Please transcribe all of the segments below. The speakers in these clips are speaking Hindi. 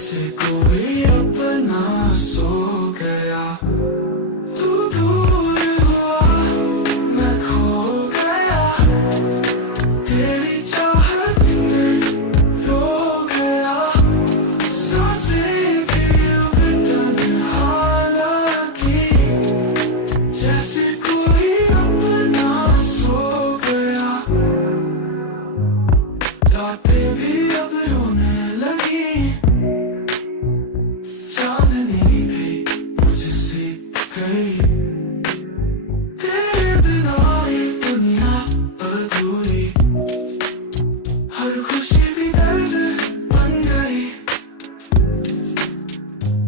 जैसे कोई अपना सो गया। तू दूर हुआ मैं खो गया, तेरी चाहत में रो गया। सांसें भी अब तन्हा लगी, जैसे कोई अपना सो गया। रातें भी अब रोने लगी, चांदनी भी मुझसे गई। तेरे बिना ये दुनिया अधूरी, हर खुशी भी दर्द बन गई।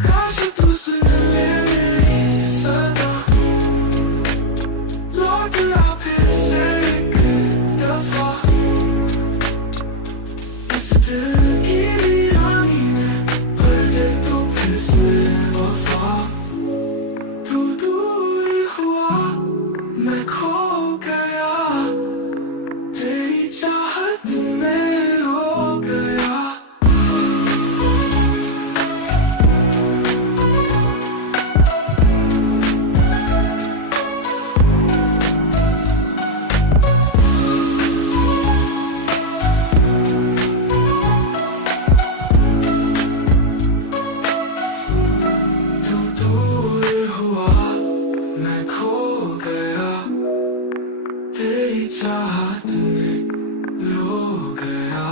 काश तू सुन ले मेरी सदा, लौट आ फिर से एक दफा। इस दिल की वीरानी में भर दे तू फिर से वफा। तू दूर हुआ मैं खो गया, तेरी चाहत में रो गया। तू दूर हुआ मैं खो गया, तेरी चाहत में रो गया।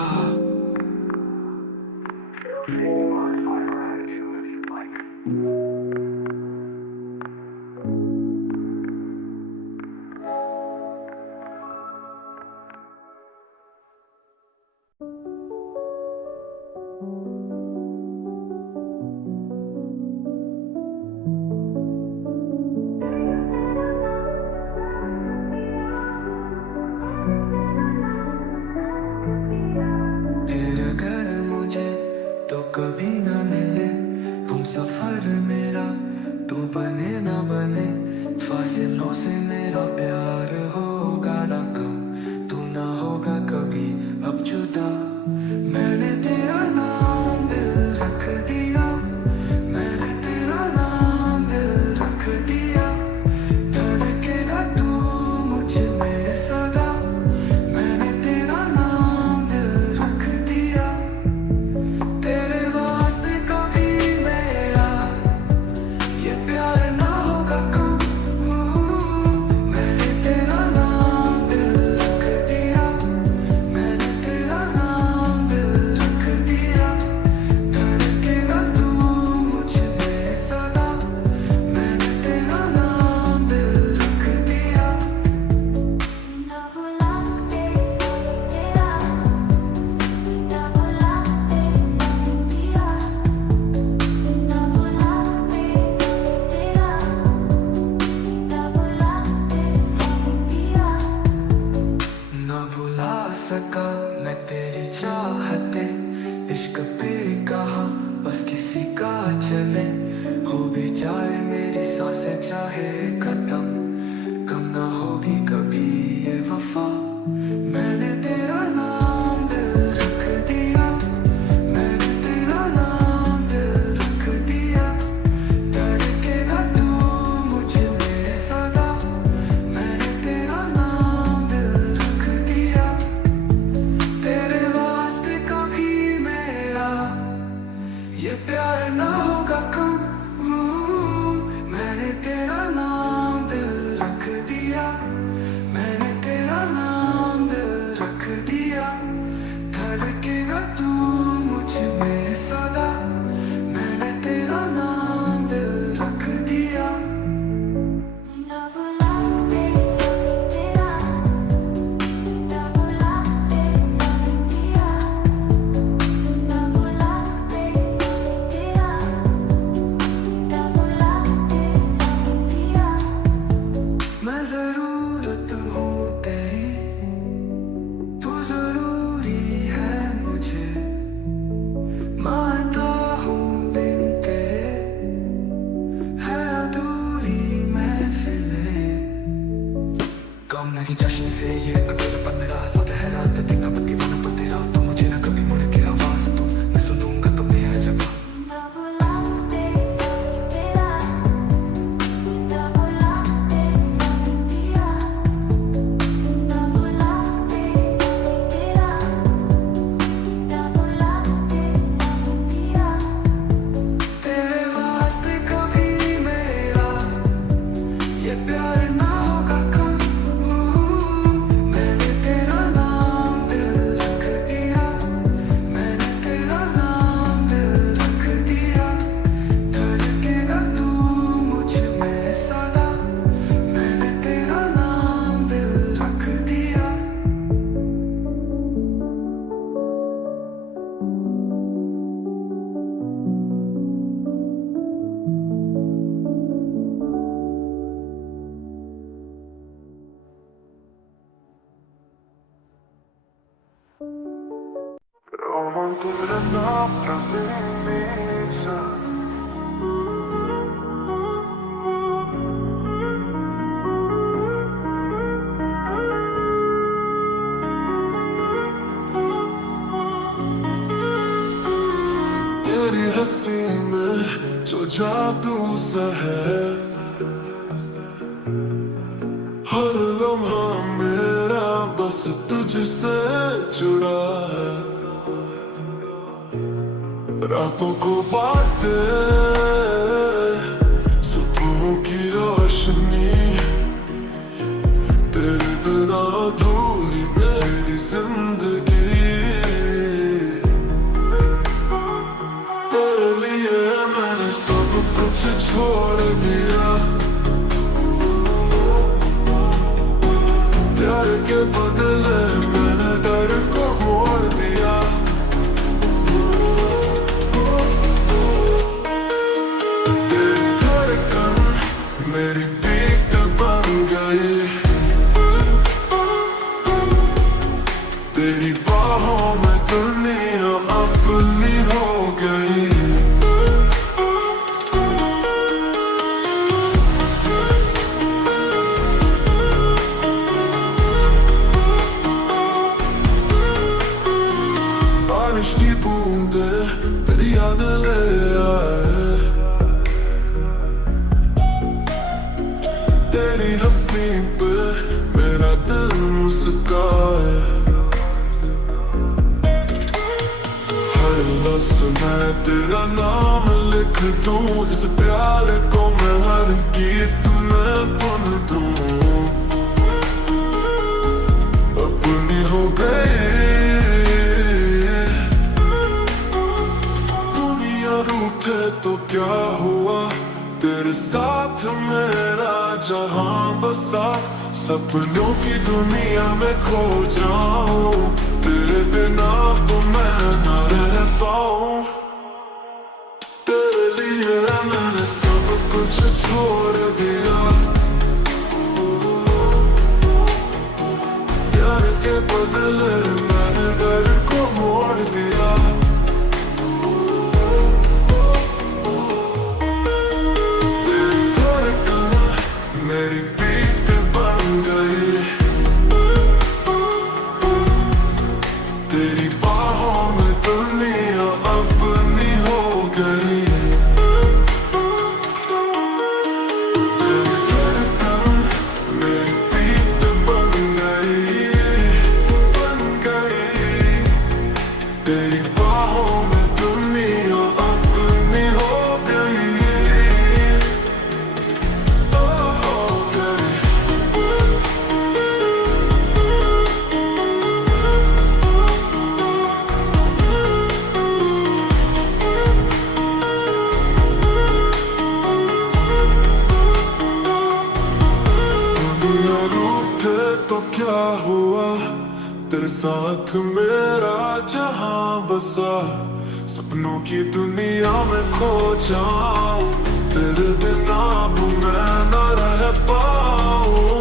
फिर अगर मुझे तो कभी ना मिले हम सफर मेरा, तू बने ना बने फासिलों से मेरा प्यार होगा ना कम, तू ना होगा कभी अब जुदा। मैंने तेरा नाम दिल रख दिया, मैंने तेरा नाम दिल रख दिया। धड़केगा तू मुझ में सदा, मैंने तेरा नाम दिल रख दिया। तेरे वास्ते कभी मेरा ये प्यार ना होगा कम, मैंने तेरा नाम दिल रख दिया, मैंने तेरा नाम दिल रख दिया। धड़केगा तू मुझ में सदा, मैंने तेरा नाम दिल रख दिया। ना भुला दे तेरा, ना भुला दे दिया, ना भुला दे तेरा, ना भुला दे दिया। न भुला सका मैं तेरी चाहते, इश्क पे कहा बस किसी का चले। हो भी जाए मेरी सांसें चाहे खत्म, कम ना होगी कभी ये वफा। मैंने तेरा नाम दिल रख दिया, मैंने तेरा नाम दिल रख दिया। धड़केगा तू मुझ में सदा, मैंने तेरा नाम दिल रख दिया। तेरे वास्ते कभी मेरा ये प्यार ना होगा कम, मैंने तेरा नाम दिल रख दिया, मैंने तेरा नाम दिल रख दिया। धड़केगा तू मुझ में सदा, मैंने तेरा नाम दिल रख दिया। ना भुला दे तेरा, ना भुला दे दिया, ना भुला दे तेरा, तेरी हंसी में जो जादू सा है, हर लम्हा मेरा बस तुझसे जुड़ा है। रातों को बाटे सुबह की रोशनी, तेरे बिना अधूरी मेरी जिंदगी। तेरे लिए मैंने सब कुछ छोड़ दिया, प्यार के बदले मैंने डर को मोड़ दिया। तेरी धड़कन मेरी पीठ बन गई, तेरी बाहों में दुनिया अपनी हो गई। बारिश की बूंदे तेरी याद ले आए, तेरी हंसी पे मेरा दिल मुस्काए। हर लफ्ज़ मैं तेरा नाम लिख दूं, इस प्यार को मैं हर गीत में बुन दूं। अपनी हो गई दुनिया रूठे तो क्या हुआ, तेरे साथ मेरा जहां बसा। सपनों की दुनिया में खो जाऊं, तेरे बिना तो मैं न रह पाऊं। तेरे लिए मैंने सब कुछ छोड़ दिया, प्यार के बदले मैंने डर को मोड़ दिया। तेरी धड़कन मेरी पीठ बन गई, तेरी बाहों में दुनिया अपनी हो गई। तेरी धड़कन मेरी पीठ बन गई, बन गई। तेरी बाहों में दुनिया अपनी हो गई, हो गई। दुनिया रूठे तो क्या हुआ, तेरे साथ मेरा जहां बसा। सपनों की दुनिया में खो जाऊं, तेरे बिना अब मैं न रह पाऊं।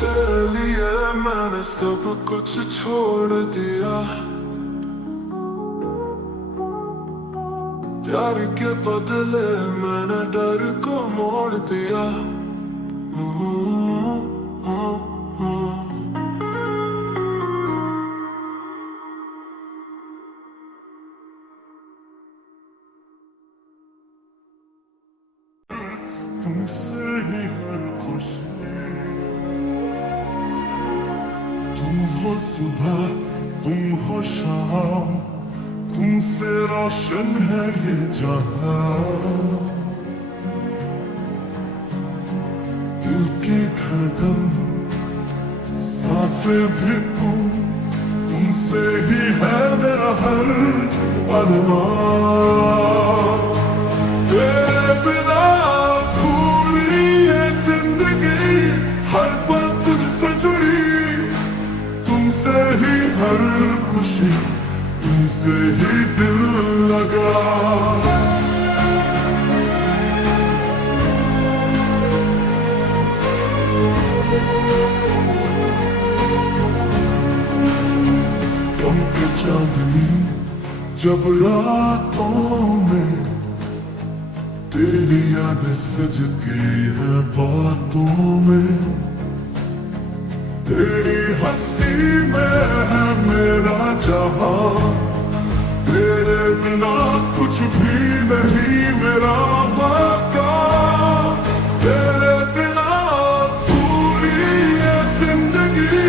तेरे लिए मैंने सब कुछ छोड़ दिया, प्यार के बदले मैंने डर को मोड़ दिया। तुमसे ही हर खुशी, तुम हो सुबह तुम हो शाम, तुमसे रोशन है ये जहां। दिल की धड़कन सांसें भी तुमसे ही है मेरा हर अरमान। तेरे बिना पूरी है जिंदगी, हर पल तुझसे जुड़ी, तुमसे ही हर खुशी, तुमसे ही दिल लगा। चांदनी जब रातों में तेरी याद सजती है बातों में, तेरी हंसी में है मेरा जहां, तेरे बिना कुछ भी नहीं मेरा मकान, तेरे बिना पूरी ये जिंदगी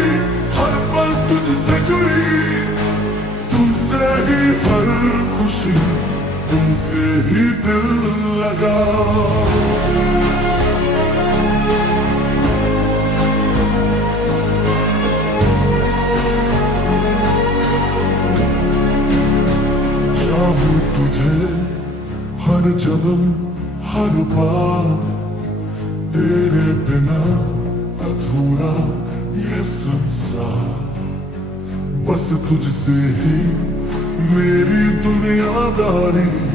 हर पल तुझसे जुड़ी, तुमसे ही हर खुशी, तुमसे ही दिल लगा। चाहूं तुझे हर जन्म हर बार, तेरे बिना अधूरा ये संसार, बस तुझसे ही मेरी दुनियादारी।